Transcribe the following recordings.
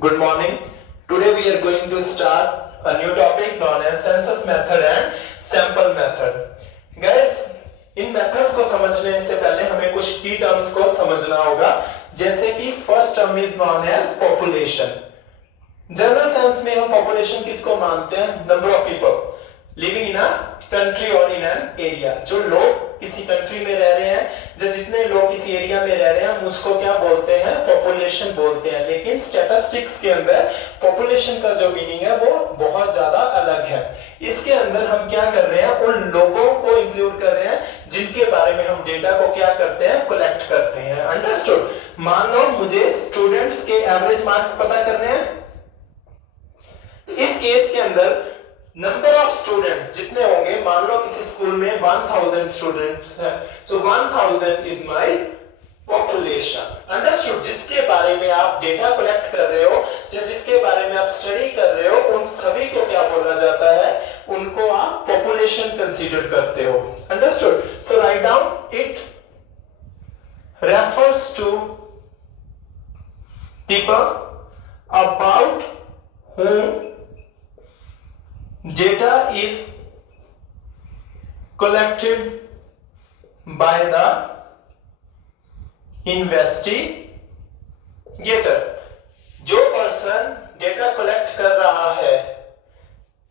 Good morning. Today we are going to start a new topic known as census method and sample method. Guys, in methods को समझने से पहले हमें कुछ की टर्म्स को समझना होगा, जैसे कि first term is known as population. General sense में हम पॉपुलेशन किसको मानते हैं? Number of people living in a country और इन एन एरिया. जो लोग किसी कंट्री में रह रहे हैं, जो जितने लोग किसी एरिया में रह रहे हैं, हम उसको क्या बोलते हैं? पॉपुलेशन बोलते हैं. लेकिन स्टैटिस्टिक्स के अंदर पॉपुलेशन का जो मीनिंग है वो बहुत ज्यादा अलग है. इसके अंदर हम क्या कर रहे हैं? उन लोगों को इंक्लूड कर रहे हैं जिनके बारे में हम डेटा को क्या करते हैं? कलेक्ट करते हैं. अंडरस्टूड? मान लो मुझे स्टूडेंट्स के एवरेज मार्क्स पता करने हैं. इस केस के अंदर नंबर ऑफ स्टूडेंट्स जितने होंगे, मान लो किसी स्कूल में 1000 स्टूडेंट्स हैं, तो 1000 इज माय पॉपुलेशन. अंडरस्टूड? जिसके बारे में आप डेटा कलेक्ट कर रहे हो, जिसके बारे में आप स्टडी कर रहे हो, उन सभी को क्या बोला जाता है? उनको आप पॉपुलेशन कंसीडर करते हो. Understood? So write down, it refers to people about whom data is collected by the investigator. जो पर्सन डेटा कलेक्ट कर रहा है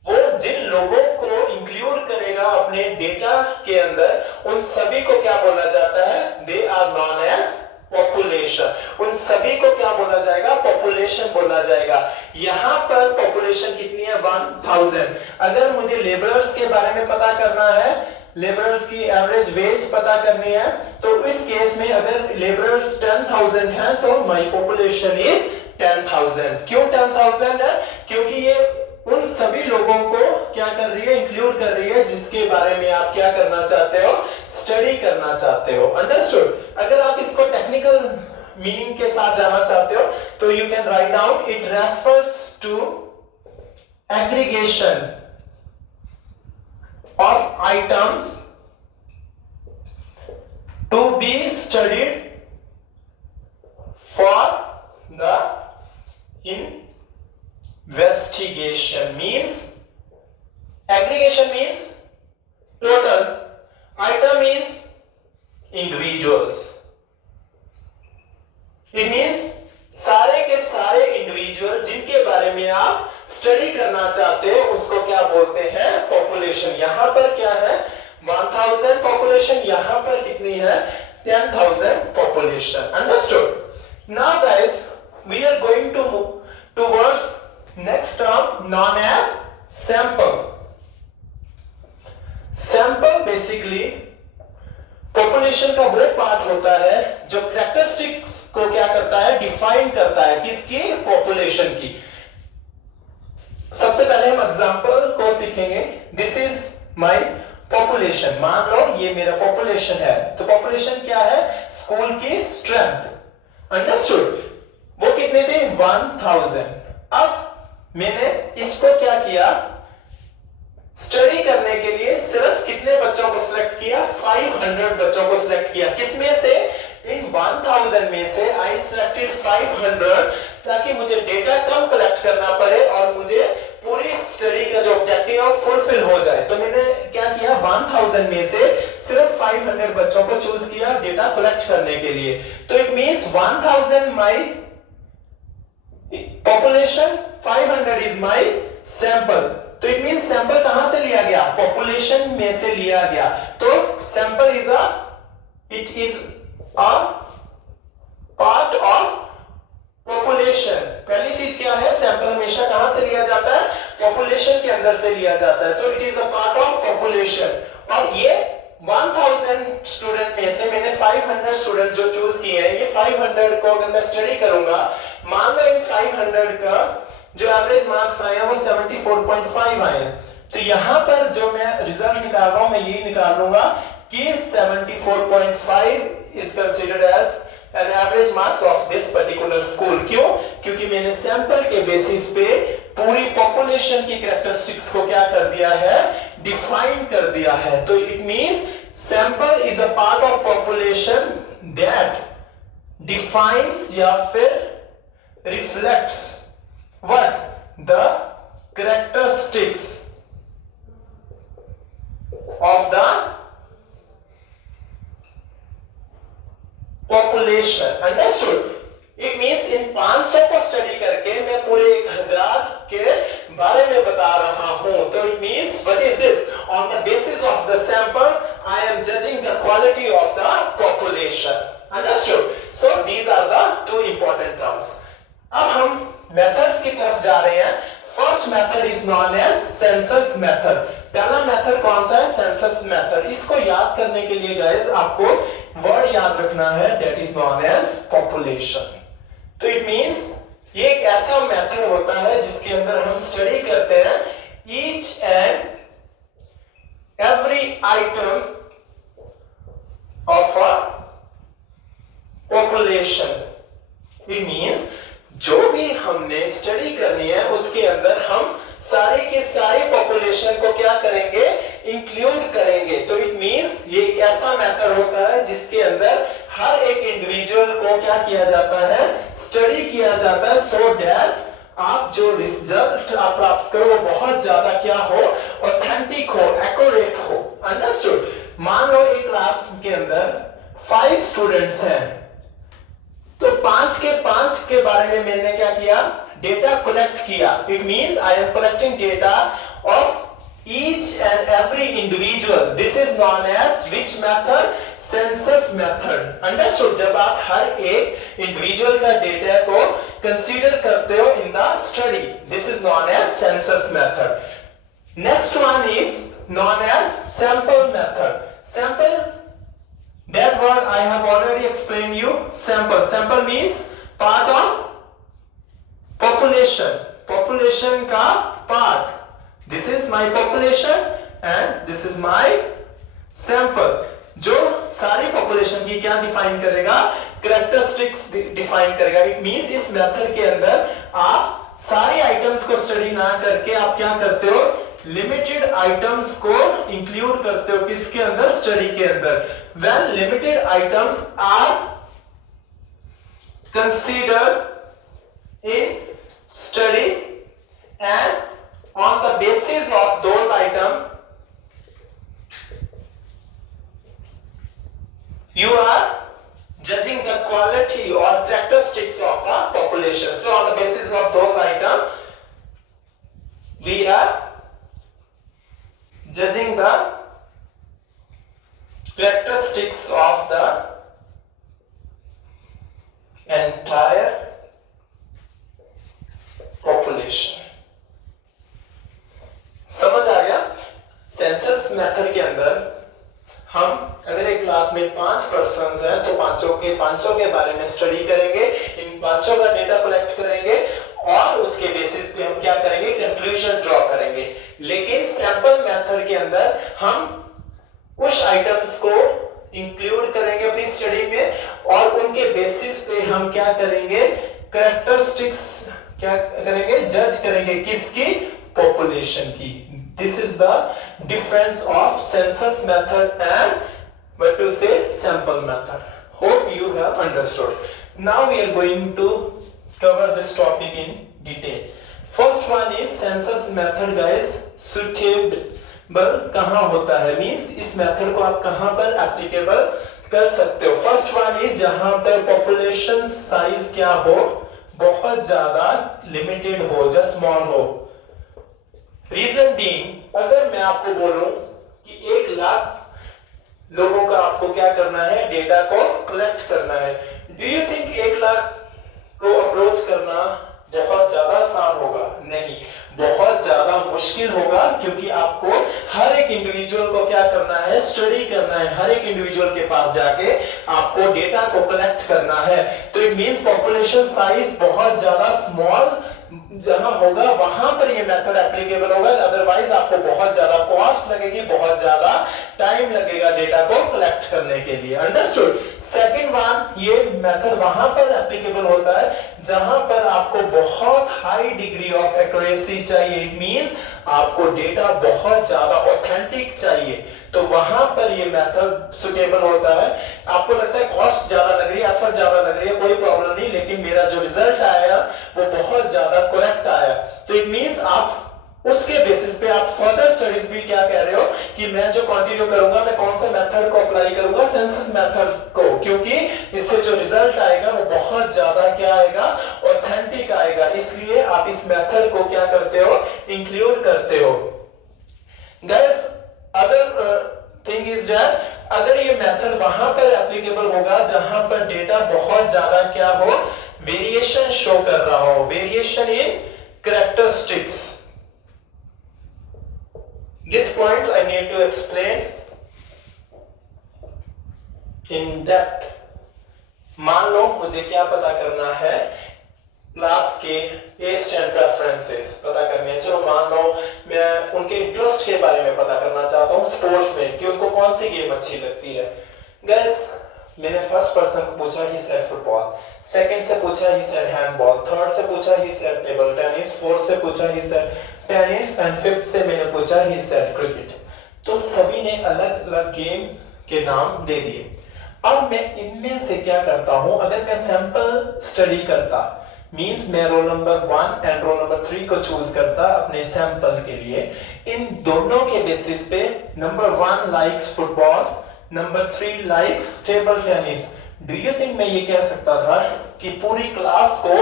वो जिन लोगों को इंक्लूड करेगा अपने डेटा के अंदर, उन सभी को क्या बोला जाता है? They are known as population. उन सभी को क्या बोला जाएगा? पॉपुलेशन बोला जाएगा. यहां पर पॉपुलेशन कितनी है? 1000. अगर मुझे लेबरर्स के बारे में पता करना है, लेबरर्स की एवरेज वेज पता करनी है, तो इस केस में अगर लेबरर्स 10,000 हैं तो माय पॉपुलेशन इज 10,000. क्यों 10,000 है? क्योंकि ये उन सभी लोगों को क्या कर रही है? इंक्लूड कर रही है जिसके बारे में आप क्या करना चाहते हो? स्टडी करना चाहते हो. अंडरस्टूड? अगर आप इसको टेक्निकल मीनिंग के साथ जाना चाहते हो तो you can write down, it refers to aggregation of items to be studied for the investigation. Means aggregation means total, item means individuals. It means सारे के सारे इंडिविजुअल जिनके बारे में आप स्टडी करना चाहते हो उसको क्या बोलते हैं? पॉपुलेशन. यहां पर क्या है? 1000 पॉपुलेशन. यहां पर कितनी है? 10,000 population. Understood? Now guys, we are going to move towards next term known as sample. Sample basically population का वो पार्ट होता है जो characteristics को क्या करता है? डिफाइन करता है. किसकी? population की. सबसे पहले हम एग्जांपल को सीखेंगे. This is my population. मान लो ये मेरा पॉपुलेशन है, तो पॉपुलेशन क्या है? स्कूल की स्ट्रेंथ. अंडरस्टूड? वो कितने थे? 1000. अब मैंने इसको क्या किया? स्टडी करने के लिए सिर्फ कितने बच्चों को सिलेक्ट किया? 500 बच्चों को सिलेक्ट किया. किसमें से? इन 1000 में से आई सिलेक्टेड 500 ताकि मुझे डेटा कम कलेक्ट करना पड़े और मुझे पूरी स्टडी का जो ऑब्जेक्टिव है वो फुलफिल हो जाए. तो मैंने क्या किया? 1000 में से सिर्फ 500 बच्चों को चूज किया डेटा कलेक्ट करने के लिए. तो it means 1000 my population, 500 is my sample. तो इट मींस सैंपल कहां से लिया गया? पॉपुलेशन में से लिया गया. तो sample is it is a part of population. पहली चीज क्या है? सैंपल हमेशा कहां से लिया जाता है? पॉपुलेशन के अंदर से लिया जाता है. तो it is a part of population. और ये 1000 स्टूडेंट में से मैंने 500 स्टूडेंट जो चूज किए हैं, ये 500 को अगर मैं स्टडी करूंगा, मान लो इन 500 का जो एवरेज मार्क्स आए हैं वो 74.5 आए हैं, तो यहां पर जो मैं रिजल्ट निकाल रहा हूं मैं यही निकाल लूंगा कि 74.5 is considered as an average marks of this particular school. क्यों? क्योंकि मैंने सैंपल के बेसिस पे पूरी पॉपुलेशन की कैरेक्टरिस्टिक्स को क्या कर दिया है? डिफाइन कर दिया है. तो it means sample is a part of population that defines या फिर reflects characteristics of the population. Understood? It means in 500 को स्टडी करके मैं पूरे 1000 के बारे में बता रहा हूं. तो it means what is this? On the basis of the sample, I am judging the quality of the population. Understood? So these are the two important terms. अब हम methods की तरफ जा रहे हैं. First method is known as census method. पहला method कौन सा है? Census method. इसको याद करने के लिए गाइस आपको वर्ड याद रखना है, that is known as population. तो इट मींस ये एक ऐसा मेथड होता है जिसके अंदर हम स्टडी करते हैं each and every item of a population. It means जो भी हमने स्टडी करनी है उसके अंदर हम सारी की सारी पॉपुलेशन को क्या करेंगे? इंक्लूड करेंगे. तो इट मींस ये एक ऐसा मेथड होता है जिसके अंदर हर एक इंडिविजुअल को क्या किया जाता है? स्टडी किया जाता है, सो दैट आप जो रिजल्ट आप प्राप्त करो वो बहुत ज्यादा क्या हो? ऑथेंटिक हो, एक्यूरेट हो. अंडरस्टूड? मान लो एक क्लास के अंदर 5 स्टूडेंट्स हैं, तो 5 के बारे में मैंने क्या किया? डेटा कलेक्ट किया. It means I am collecting data of each and every individual. This is known as which method? Census method. Understood? जब आप हर एक individual का डेटा को consider करते हो in the study, this is known as census method. Next one is known as sample method. Sample, that word I have already explained you. Sample means part of population. Population का part. This is my population and this is my sample. जो सारी population की क्या define करेगा? Characteristics define करेगा. It means इस method के अंदर आप सारी आइटम्स को स्टडी ना करके आप क्या करते हो? लिमिटेड आइटम्स को इंक्लूड करते हो. किसके अंदर? स्टडी के अंदर. When limited items are considered in study and on the basis of those items you are judging the quality or characteristics of the population. So on the basis of those items we are judging the characteristics of the entire population. समझ आ गया? Census method के अंदर हम अगर एक class में 5 persons हैं तो पांचों के बारे में स्टडी करेंगे, इन पांचों का डेटा कलेक्ट करेंगे और उसके बेसिस पे हम क्या करेंगे? कंक्लूजन ड्रॉ करेंगे. लेकिन सैंपल मेथड के अंदर हम कुछ आइटम्स को इंक्लूड करेंगे अपनी स्टडी में और उनके बेसिस पे हम क्या करेंगे? कैरेक्टरिस्टिक्स क्या करेंगे? जज करेंगे. किसकी? population की. This is the difference of census method and what to say sample method. Hope you have understood. Now we are going to cover this topic in detail. First one is census method guys. Suitable कहाँ होता है? Means इस method को आप कहाँ पर applicable कर सकते हो? First one is जहाँ पर population size क्या हो? बहुत ज्यादा limited हो या small हो. रीजन बीइंग, अगर मैं आपको बोलूं कि 1 लाख लोगों का आपको क्या करना है? डेटा को कलेक्ट करना है. डू यू थिंक 1 लाख को अप्रोच करना बहुत ज्यादा आसान होगा? नहीं, बहुत ज्यादा मुश्किल होगा क्योंकि आपको हर एक इंडिविजुअल को क्या करना है? स्टडी करना है. हर एक इंडिविजुअल के पास जाके आपको डेटा को कलेक्ट करना है. तो इट मींस पॉपुलेशन साइज बहुत ज्यादा स्मॉल जहां होगा वहां पर ये मेथड एप्लीकेबल होगा. अदरवाइज आपको बहुत ज्यादा कॉस्ट लगेगी, बहुत ज्यादा टाइम लगेगा डेटा को कलेक्ट करने के लिए. अंडरस्टूड? सेकंड वन, ये मेथड वहां पर एप्लीकेबल होता है जहां पर आपको बहुत हाई डिग्री ऑफ एक्यूरेसी चाहिए. इट मींस आपको डेटा बहुत ज्यादा ऑथेंटिक चाहिए, तो वहां पर ये मेथड सुटेबल होता है. आपको लगता है कॉस्ट ज्यादा लग रही है, एफर्ट ज्यादा लग रही है, कोई प्रॉब्लम नहीं, लेकिन मेरा जो रिजल्ट आया वो बहुत ज्यादा करेक्ट आया. तो इट मींस आप उसके बेसिस पे आप फर्दर स्टडीज भी क्या कह रहे हो कि मैं जो कंटिन्यू करूंगा, मैं कौन सा मेथड को अप्लाई करूंगा, सेंसस मेथड को, क्योंकि इससे जो रिजल्ट आएगा वो बहुत ज्यादा क्या आएगा, ऑथेंटिक आएगा। इसलिए आप इस मेथड को क्या करते हो, इंक्लूड करते हो। Guys other thing is that अगर ये मेथड वहां पर एप्लीकेबल होगा जहां पर डेटा बहुत ज्यादा क्या हो, वेरिएशन शो कर रहा हो, variation in characteristics. This point I need to explain in depth. मान लो मुझे क्या पता करना है, क्लास के टेस्ट एंड प्रेफरेंसेस पता करने हैं। चलो मान लो मैं उनके इंटरेस्ट के बारे में पता करना चाहता हूँ स्पोर्ट्स में, कि उनको कौन सी गेम अच्छी लगती है। गाइस मैंने फर्स्ट पर्सन को पूछा, ही सेड फुटबॉल, सेकंड से पूछा, ही सेड हैंडबॉल, थर्ड से पूछा, he said table tennis, fourth से पूछा, he said tennis and fifth से मैंने पूछा, ही सेड क्रिकेट। तो सभी ने अलग अलग गेम के नाम दे दिए। अब मैं इनमें से क्या करता हूं, अगर मैं सैंपल स्टडी करता, मींस मैं roll number 1 and roll number 3 को चूज करता अपने सैंपल के लिए, इन दोनों के बेसिस पे number 1 likes football, number 3 likes table tennis, do you think मैं ये कह सकता था कि पूरी क्लास को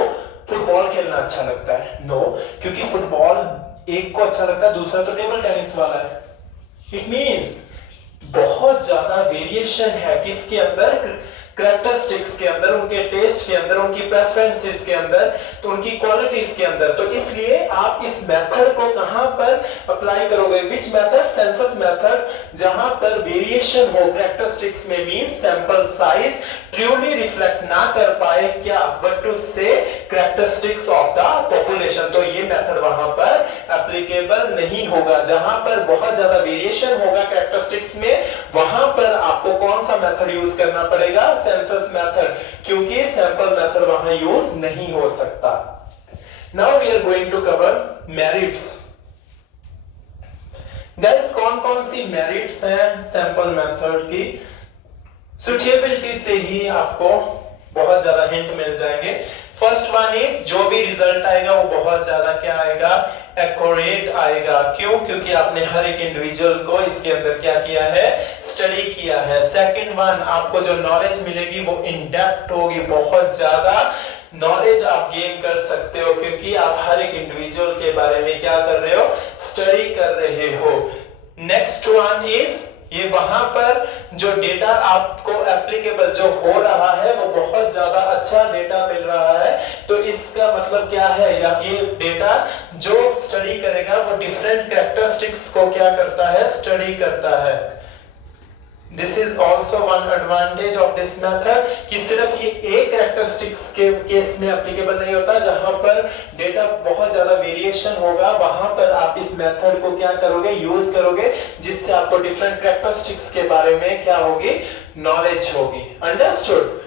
फुटबॉल खेलना अच्छा लगता है? नो, क्योंकि फुटबॉल एक को अच्छा लगता है, दूसरा तो टेबल टेनिस वाला है। इट मींस बहुत ज्यादा वेरिएशन है किसके अंदर, कैरेक्टरिस्टिक्स के अंदर, उनके टेस्ट के अंदर, उनकी प्रेफरेंसेस के अंदर, तो उनकी क्वालिटीज के अंदर। तो इसलिए आप इस मेथड को कहां पर अप्लाई करोगे, विच मेथड, सेंसस मेथड, जहां पर वेरिएशन हो कैरेक्टरिस्टिक्स में, means sample size truly reflect ना कर पाए क्या, बट टू से कैरेक्टरिस्टिक्स ऑफ द पॉपुलेशन। तो ये मेथड वहां पर एप्लीकेबल नहीं होगा। जहां पर बहुत ज्यादा वेरिएशन होगा कैरेक्टरिस्टिक्स में, वहां पर आपको कौन सा मेथड यूज करना पड़ेगा, सेंसस मेथड, क्योंकि सैंपल मेथड वहां यूज नहीं हो सकता। Now we are going to cover merits. Guys कौन कौन सी मेरिट्स हैं सैंपल मेथड की, सुटेबिलिटी से ही आपको बहुत ज्यादा हिंट मिल जाएंगे। फर्स्ट वन इज जो भी रिजल्ट आएगा वो बहुत ज्यादा क्या आएगा, एक्यूरेट आएगा। क्यों? क्योंकि आपने हर एक इंडिविजुअल को इसके अंदर क्या किया है, स्टडी किया है। सेकंड वन, आपको जो नॉलेज मिलेगी वो इन डेप्थ होगी, बहुत ज्यादा नॉलेज आप गेन कर सकते हो, क्योंकि आप हर एक इंडिविजुअल के बारे में क्या कर रहे हो, स्टडी कर रहे हो। नेक्स्ट वन इज ये वहां पर जो डेटा आपको एप्लीकेबल जो हो रहा है वो बहुत ज्यादा अच्छा डेटा मिल रहा है। तो इसका मतलब क्या है, या ये डेटा जो स्टडी करेगा वो डिफरेंट कैरेक्टरिस्टिक्स को क्या करता है, स्टडी करता है। This is also one advantage of this method कि सिर्फ ये एक कैरेक्टरिस्टिक्स के केस में एप्लीकेबल नहीं होता, जहां पर डेटा बहुत ज्यादा वेरिएशन होगा वहां पर आप इस मेथड को क्या करोगे, यूज करोगे, जिससे आपको डिफरेंट कैरेक्टरिस्टिक्स के बारे में क्या होगी, नॉलेज होगी। अंडरस्टूड?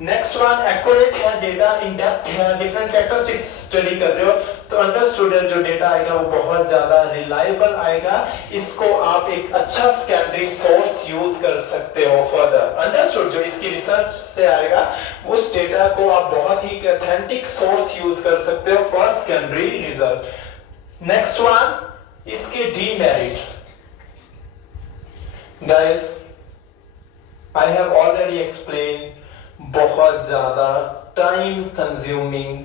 नेक्स्ट वन, एक्यूरेट है डेटा, इन डेप्थ है, डिफरेंट कैरेक्टरिस्टिक्स स्टडी कर रहे हो तो अंडरस्टूड जो डेटा आएगा वो बहुत ज्यादा रिलायबल आएगा। इसको आप एक अच्छा सेकेंडरी सोर्स यूज कर सकते हो फर्दर। अंडरस्टूड? जो इसकी रिसर्च से आएगा उस डेटा को आप बहुत ही ऑथेंटिक सोर्स यूज कर सकते हो for secondary result. Next one, इसके demerits. Guys I have already explain, बहुत ज्यादा टाइम कंज्यूमिंग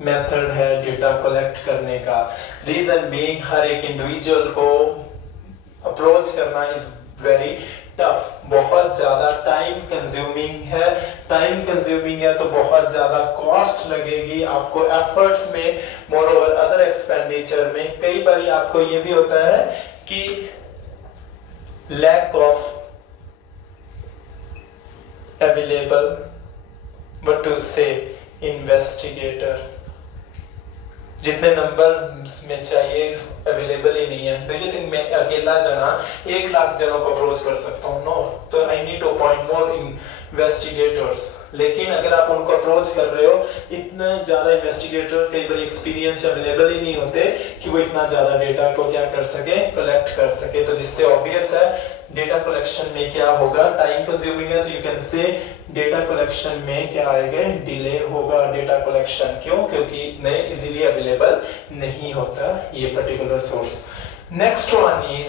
मेथड है डेटा कलेक्ट करने का। रीजन बीइंग हर एक इंडिविजुअल को अप्रोच करना इज वेरी टफ, बहुत ज्यादा टाइम कंज्यूमिंग है। टाइम कंज्यूमिंग है तो बहुत ज्यादा कॉस्ट लगेगी आपको एफर्ट्स में, मोर ओवर अदर एक्सपेंडिचर में। कई बार आपको ये भी होता है कि lack of available, what to say, investigator, जितने नंबर में चाहिए अवेलेबल ही नहीं है। डू यू थिंक मैं अकेला जना 1 लाख जनों को अप्रोच कर सकता हूँ? नो, तो I need to appoint more investigators. लेकिन अगर आप उनको अप्रोच कर रहे हो, इतना ज्यादा इन्वेस्टिगेटर कई बार एक्सपीरियंस अवेलेबल ही नहीं होते कि वो इतना ज्यादा डेटा को क्या कर सके, कलेक्ट कर सके। तो जिससे ऑब्वियस है डेटा कलेक्शन में क्या होगा, टाइम कंज्यूमिंग है, तो you can say data collection में क्या आएगा, डिले होगा डेटा कलेक्शन। क्यों? क्योंकि नए इजीली अवेलेबल नहीं होता ये particular source. Next one is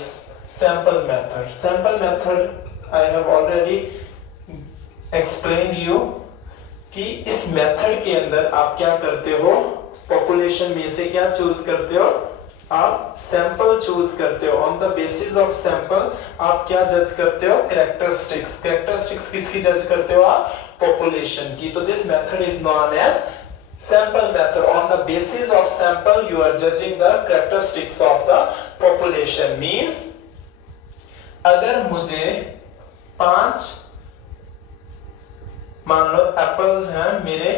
sample method. Sample method I have already explain you कि इस मेथड के अंदर आप क्या करते हो, पॉपुलेशन में से क्या चूज करते हो, आप सैंपल चूज करते हो। On the basis of sample आप क्या जज करते हो, कैरेक्टरिस्टिक्स। कैरेक्टरिस्टिक्स किसकी जज करते हो आप, पॉपुलेशन की। तो this method is known as sample method. On the basis of sample you are judging the characteristics of the population. Means अगर मुझे 5 मान लो एप्पल्स हैं मेरे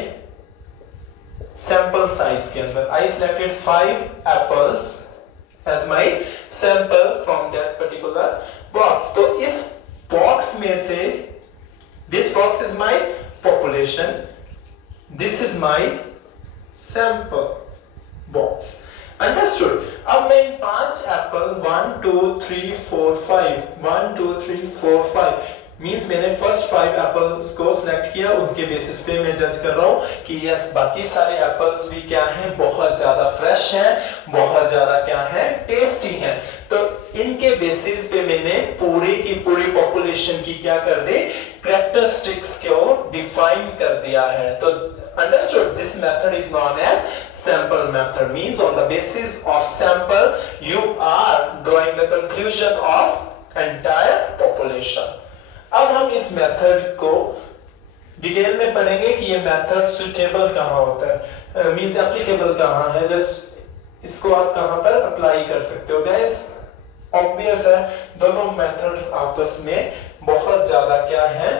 सैंपल साइज के अंदर, I selected 5 apples as my sample from that particular box. तो इस box में से this box is my population, this is my sample box. Understood? अब मैं इन 5 एप्पल 1 2 3 4 5 1 2 3 4 5 मींस मैंने फर्स्ट 5 एप्पल्स को सिलेक्ट किया, उनके बेसिस पे मैं जज कर रहा हूं कि यस बाकी सारे एप्पल्स भी क्या हैं, बहुत ज्यादा फ्रेश हैं, बहुत ज्यादा क्या है, टेस्टी हैं। तो इनके बेसिस पे मैंने पूरी की पूरी पॉपुलेशन की क्या कर दी, कैरेक्टरिस्टिक्स को डिफाइन कर दिया है। तो understood, this method is known as sample method, means on the basis of sample you are drawing the conclusion of entire population. अब हम इस मेथड को डिटेल में पढ़ेंगे कि ये मेथड सुटेबल कहाँ होता है, मींस एप्लीकेबल कहाँ है, जस्ट इसको आप कहाँ पर अप्लाई कर सकते हो। गाइस ऑब्वियस है दोनों मेथड्स आपस में बहुत ज्यादा क्या है,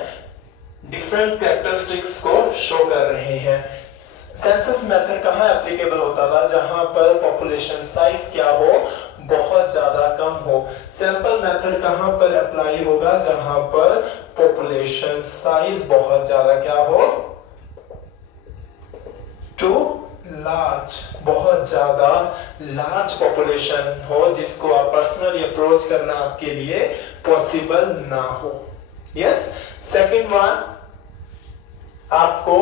डिफरेंट कैरेक्टरिस्टिक्स को शो कर रहे हैं। सेंसस मेथड कहाँ एप्लीकेबल होता था, जहां पर पॉपुलेशन साइज क्या हो, बहुत ज्यादा कम हो। सैंपल मेथड कहां पर अप्लाई होगा, जहां पर पॉपुलेशन साइज बहुत ज्यादा क्या हो, टू लार्ज, बहुत ज्यादा लार्ज पॉपुलेशन हो, जिसको आप पर्सनली अप्रोच करना आपके लिए पॉसिबल ना हो। यस, सेकंड वन, आपको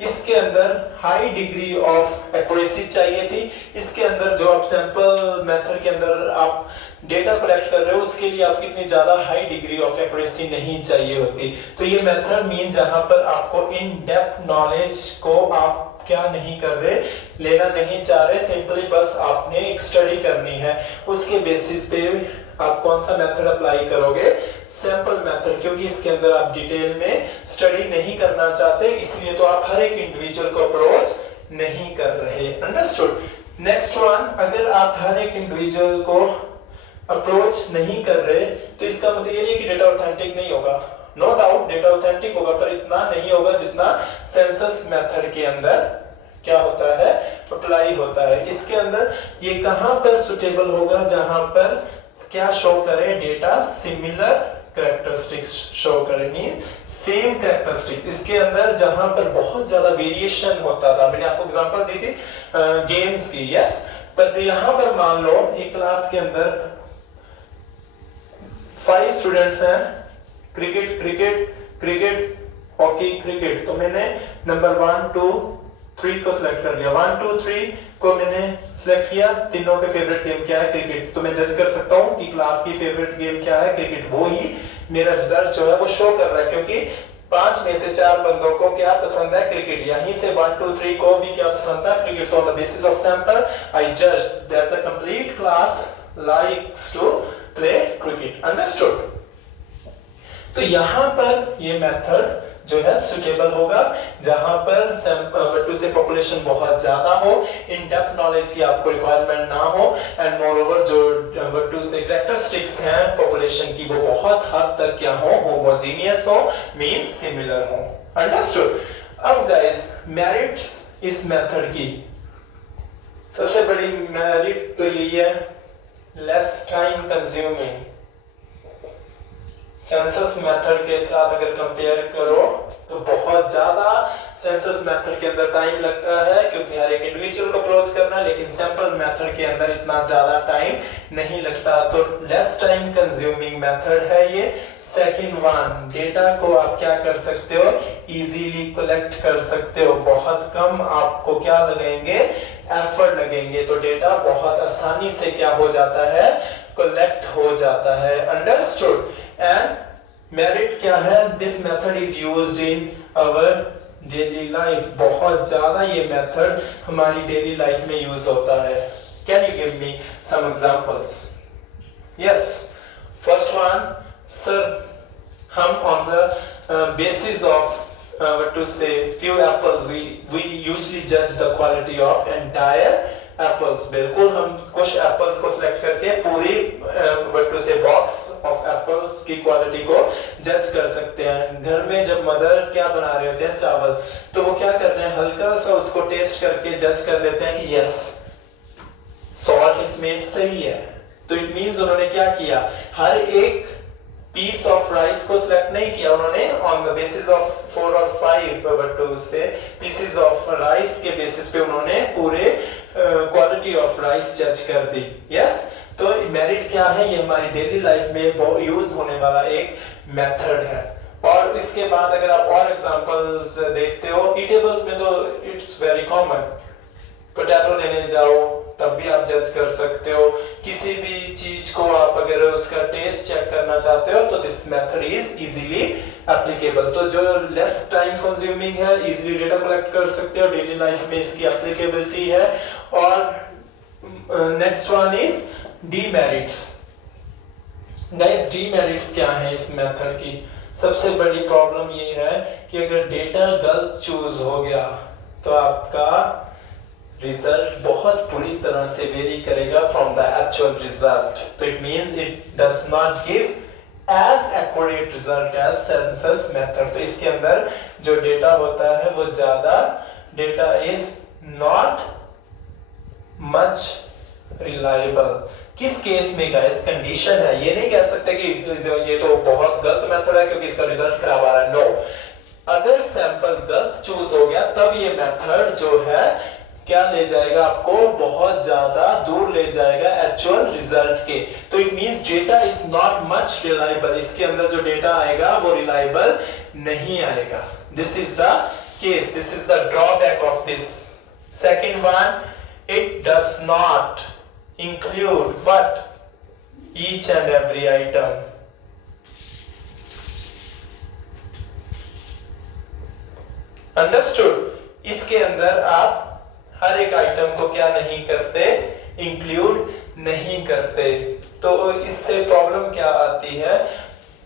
इसके अंदर हाई डिग्री ऑफ एक्यूरेसी चाहिए थी। इसके अंदर जो आप सैंपल मेथड के अंदर आप डेटा कलेक्ट कर रहे हो, उसके लिए आपको इतनी ज्यादा हाई डिग्री ऑफ एक्यूरेसी नहीं चाहिए होती। तो ये मेथड मीन जहां पर आपको इन डेप्थ नॉलेज को आप क्या नहीं कर रहे, लेना नहीं चाह रहे, सिंपली बस आपने एक स्टडी करनी है, उसके बेसिस पे आप कौन सा मेथड अप्लाई करोगे, सैंपल मेथड, क्योंकि इसके अंदर आप डिटेल में स्टडी नहीं करना चाहते, इसलिए तो आप हर एक इंडिविजुअल को अप्रोच नहीं कर रहे। अंडरस्टूड? नेक्स्ट वन, अगर आप हर एक इंडिविजुअल को अप्रोच नहीं कर रहे तो इसका मतलब ये नहीं कि डेटा ऑथेंटिक नहीं होगा। नो डाउट डेटा ऑथेंटिक होगा, पर इतना नहीं होगा जितना सेंसस मेथड के अंदर क्या होता है, अप्लाई होता है। इसके अंदर ये कहां पर सुटेबल होगा, जहां पर क्या शो करे, डेटा सिमिलर कैरेक्टरिस्टिक्स शो करे, मीन सेम कैरेक्टरिस्टिक्स। इसके अंदर जहां पर बहुत ज्यादा वेरिएशन होता था, मैंने आपको एग्जांपल दी थी गेम्स की, यस, पर यहां पर मान लो एक क्लास के अंदर 5 स्टूडेंट्स हैं, cricket cricket cricket hockey cricket, तो मैंने नंबर 1 2 3 को सिलेक्ट कर लिया। 1 2 3 को मैंने सिलेक्ट किया, तीनों के फेवरेट गेम क्या है, क्रिकेट। तो मैं जज कर सकता हूँ कि क्लास की फेवरेट गेम क्या है, क्रिकेट। वो ही मेरा रिजल्ट जो है वो शो कर रहा है, क्योंकि 5 में से 4 बंदों को क्या पसंद है, क्रिकेट। यहीं से 1 2 3 को भी क्या पसंद था, क्रिकेट। तो on the basis of sample I जज that the complete class likes to play cricket. Understood? तो यहां पर ये मेथड जो है सुटेबल होगा, जहां पर बट्टू से पॉपुलेशन बहुत ज्यादा हो, इन डेप्थ नॉलेज की आपको रिक्वायरमेंट ना हो, एंड मोरओवर जो बट्टू से कैरेक्टरिस्टिक्स हैं पॉपुलेशन की वो बहुत हद तक क्या हो, होमोजेनियस हो, मींस सिमिलर हो। अंडरस्टूड? अब गाइस मेरिट्स इस मेथड की सबसे बड़ी मेरिट तो यही है, less time consuming. Census method के साथ अगर कंपेयर करो तो बहुत ज्यादा सेंसस मेथड के अंदर टाइम लगता है, क्योंकि हर एक इंडिविजुअल को अप्रोच करना, लेकिन सैंपल मेथड के अंदर इतना ज्यादा टाइम नहीं लगता, तो लेस टाइम कंज्यूमिंग मेथड है ये। सेकंड वन, डेटा को आप क्या कर सकते हो, इजीली कलेक्ट कर सकते हो, बहुत कम आपको क्या लगेंगे, एफर्ट लगेंगे, तो डेटा बहुत आसानी से क्या हो जाता है, कलेक्ट हो जाता है। अंडरस्टूड। एंड मेरिट क्या है, this method is used in our daily life, बहुत ज्यादा ये मेथड हमारी डेली लाइफ में यूज होता है। Can you give me some examples? Yes, first one, sir हम on the basis of what to say few apples we usually judge the quality of entire apples। बिल्कुल, हम कुछ apples को select करके पूरी what to say box of apples की quality को जज कर सकते हैं। घर में जब मदर क्या बना रहे होते हैं, चावल, तो वो क्या कर रहे हैं, हल्का सा उसको टेस्ट करके जज कर लेते हैं कि यस सॉल्ट इसमें सही है। तो इट मींस उन्होंने क्या किया, हर एक पीस ऑफ राइस को सिलेक्ट नहीं किया उन्होंने ऑन द बेसिस ऑफ 4 और 5 व्हाट टू से पीसेस ऑफ राइस के बेसिस पे उन्होंने पूरे क्वालिटी ऑफ राइस जज कर दी। यस, तो मेरिट क्या है, ये हमारी डेली लाइफ में यूज होने वाला एक मेथड है। और इसके बाद अगर आप और एग्जांपल्स देखते हो, ईटेबल्स में तो इट्स वेरी कॉमन, पोटैटो लेने जाओ तब भी आप जज कर सकते हो, किसी भी चीज को आप अगर उसका टेस्ट चेक करना चाहते हो तो this method is easily applicable. तो जो लेस टाइम कंज्यूमिंग है, इजीली डेटा कलेक्ट कर सकते हो, डेली लाइफ में इसकी एप्लीकेबिलिटी है। और next one is demerits. Guys, demerits क्या है इस मेथड की? सबसे बड़ी प्रॉब्लम ये है कि अगर डेटा गलत चूज हो गया तो आपका रिजल्ट बहुत बुरी तरह से वेरी करेगा फ्रॉम द एक्चुअल रिजल्ट। तो it means it does not give as accurate result as census method. तो इसके अंदर जो डेटा होता है वो ज्यादा data is not much reliable. किस केस में गाइस कंडीशन है, ये नहीं कह सकते कि ये तो बहुत गलत मेथड है क्योंकि इसका रिजल्ट खराब आ रहा है। नो, अगर सैंपल गलत चूज हो गया तब ये मेथड जो है क्या ले जाएगा, आपको बहुत ज्यादा दूर ले जाएगा एक्चुअल रिजल्ट के। तो it means data is not much reliable, इसके अंदर जो डेटा आएगा वो रिलायबल नहीं आएगा। This is the case, this is the drawback of this. Second one, it does not include what, each and every item. Understood? इसके अंदर आप हर एक आइटम को क्या नहीं करते, इंक्लूड नहीं करते। तो इससे प्रॉब्लम क्या आती है,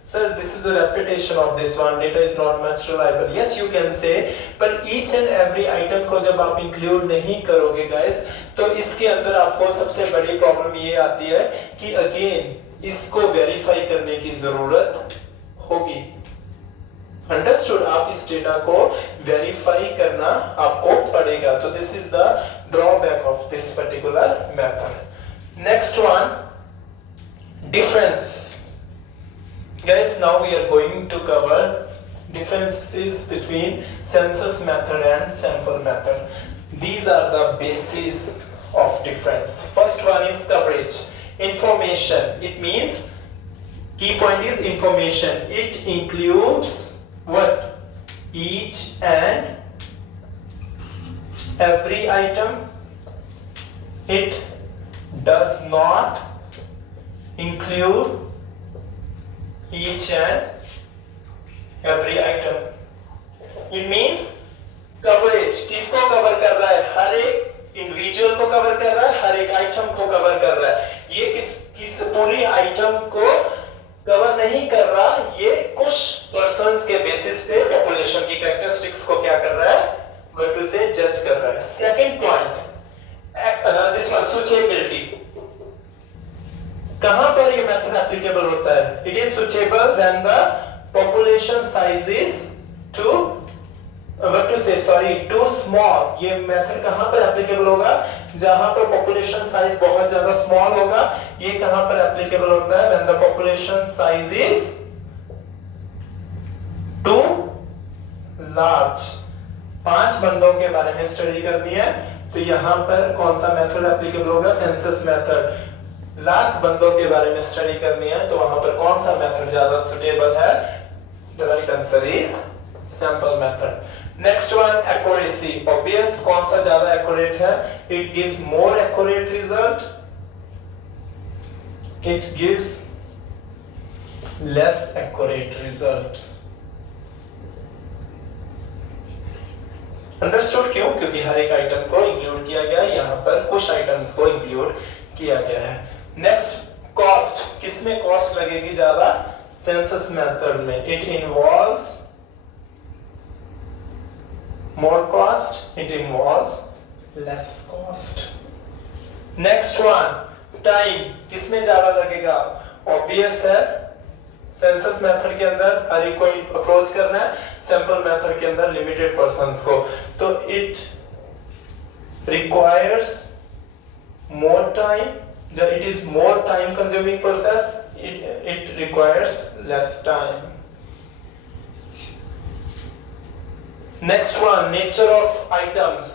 sir this is the reputation of this one, data is not much reliable. Yes you can say, पर ईच एंड एवरी आइटम को जब आप इंक्लूड नहीं करोगे गाइस, तो इसके अंदर आपको सबसे बड़ी प्रॉब्लम ये आती है कि अगेन इसको वेरीफाई करने की जरूरत होगी। अंडरस्टूड? आप इस डेटा को वेरीफाई करना आपको पड़ेगा। तो this is the drawback of this particular method. Next one, difference. Guys, now we are going to cover differences between census method and sample method. These are the basis of difference. First one is coverage. Information. It means, key point is information. It includes what? Each and every item. It does not include each and every item. It means coverage. किसको cover कर रहा है? हर एक individual को cover कर रहा है, हर एक आइटम को कवर कर रहा है। ये किस पूरी आइटम को कवर नहीं कर रहा, ये कुछ पर्संस के बेसिस पे पॉपुलेशन की कैरेक्टरिस्टिक्स को क्या कर रहा है, वैल्यू से जज कर रहा है। Second point, this one, suitability. कहां पर ये मेथड एप्लीकेबल होता है? It is suitable when the population size is too small. ये मेथड कहां पर एप्लीकेबल होगा? जहां पर पॉपुलेशन साइज बहुत ज्यादा स्मॉल होगा। ये कहां पर एप्लीकेबल होता है? When the population size is 5 बंदों के बारे में स्टडी करनी है, तो यहाँ पर कौन सा मेथड एप्लीकेबल होगा? Census method. लाख बंदों के बारे में स्टडी करनी है, तो वहां पर कौन सा मेथड ज्यादा सुटेबल है? The right answer is sample method. Next one, accuracy. Obvious, कौन सा ज्यादा एक्यूरेट है? It gives more accurate result, it gives less accurate result. Understood? क्यों? क्योंकि हर एक आइटम को इंक्लूड किया गया है, यहाँ पर कुछ आइटम्स को इंक्लूड किया गया है। Next, cost. किसमें कॉस्ट लगेगी ज्यादा? सेंसस मेथड में। It involves more cost, it involves less cost. Next one, time. किसमें ज्यादा लगेगा? ऑब्वियस है, सेंसस मेथड के अंदर हर एक को अप्रोच करना है, सैंपल मेथड के अंदर लिमिटेड पर्संस को। तो इट रिक्वायर्स मोर टाइम, जब it is more time consuming process, it requires less time. Next one, nature of items.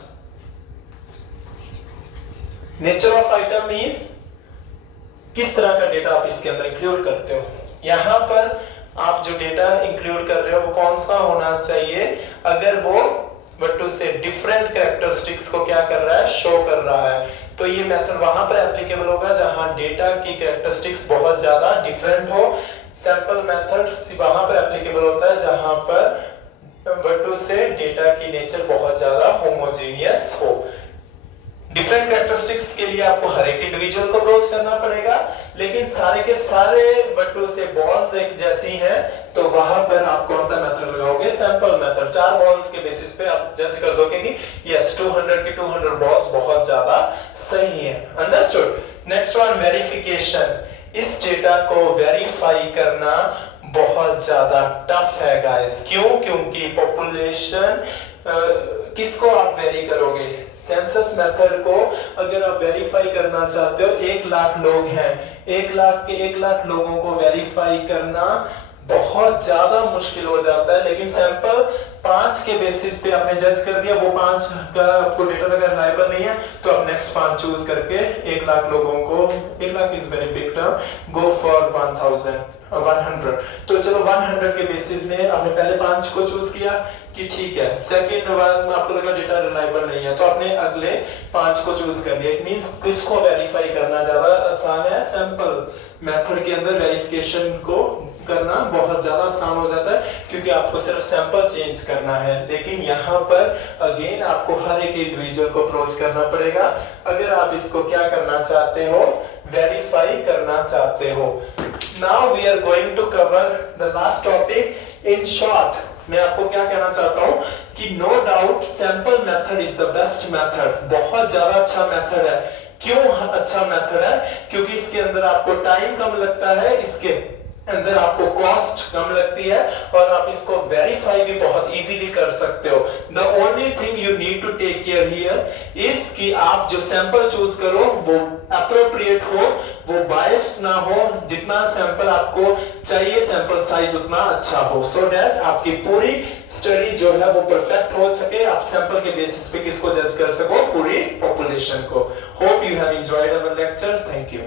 Nature of item means किस तरह का डेटा आप इसके अंदर इंक्लूड करते हो। यहां पर आप जो डेटा इंक्लूड कर रहे हो वो कौन सा होना चाहिए? अगर वो वट्टू से डिफरेंट कैरेक्टरिस्टिक्स को क्या कर रहा है? शो कर रहा है, तो ये मेथड वहां पर एप्लीकेबल होगा जहां डेटा की कैरेक्टरिस्टिक्स बहुत ज्यादा डिफरेंट हो। सैंपल मेथड वहां पर एप्लीकेबल होता है जहां पर वट्टू से डेटा की नेचर बहुत ज्यादा होमोजेनियस हो। डिफरेंट कैरेक्टरिस्टिक्स के लिए आपको हर एक इंडिविजुअल को अप्रोच करना पड़ेगा, लेकिन सारे के सारे वट्टू से बॉल्स एक जैसी हैं, तो वहां पर आप कौन सा मेथड लगाओगे? Sample method. 4 बॉल्स के बेसिस पे आप जज कर दोगे कि यस 200 की 200 बॉल्स बहुत ज्यादा सही है। अंडरस्टूड? Next one, verification. इस डेटा को वेरीफाई करना बहुत ज्यादा टफ है गाइस। क्यों? क्योंकि पॉपुलेशन किसको आप वेरी करोगे? सेंसस मेथड को अगर आप वेरीफाई करना चाहते हो, 1 लाख लोग हैं, 1 लाख के 1 लाख लोगों को वेरीफाई करना बहुत ज्यादा मुश्किल हो जाता है। लेकिन सैंपल 5 के बेसिस पे आपने जज कर दिया, वो 5 का आपको डेटा अगर रिलायबल नहीं है, तो आप नेक्स्ट 5 चूज करके 1 लाख लोगों को, 1 lakh is very big term, go for 100। तो चलो 100 के बेसिस में आपने पहले 5 को चूज किया कि ठीक है, सेकंड बार में आपको लगा डेटा रिलायबल नहीं है, तो आपने अगले 5 को चूज कर लिया। इट मींस किसको वेरीफाई करना ज्यादा आसान है? सैंपल मेथड के अंदर वेरिफिकेशन को करना बहुत ज्यादा आसान हो जाता है, क्योंकि आपको सिर्फ सैंपल चेंज करना है। लेकिन यहाँ पर अगेन आपको हर एक इंडिविजुअल को अप्रोच करना पड़ेगा अगर आप इसको क्या करना चाहते हो? वेरीफाई करना चाहते हो। Now we are going to cover the last topic. In short, मैं आपको क्या कहना चाहता हूँ कि no doubt sample method is the best method. बहुत ज्यादा अच्छा मेथड है। क्यों अच्छा मेथड है? क्योंकि इसके अंदर आपको टाइम कम लगता है, इसके अंदर आपको कॉस्ट कम लगती है, और आप इसको वेरीफाई भी बहुत इजीली कर सकते हो। The only thing you need to take care here is कि आप जो सैंपल चूज करो वो अप्रोप्रिएट हो, वो बायस्ड ना हो, जितना सैंपल आपको चाहिए सैंपल साइज उतना अच्छा हो, सो दैट आपकी पूरी स्टडी जो है वो परफेक्ट हो सके। आप सैंपल के बेसिस पे किसको जज कर सको? पूरी पॉपुलेशन को। Hope you have enjoyed our lecture. Thank you.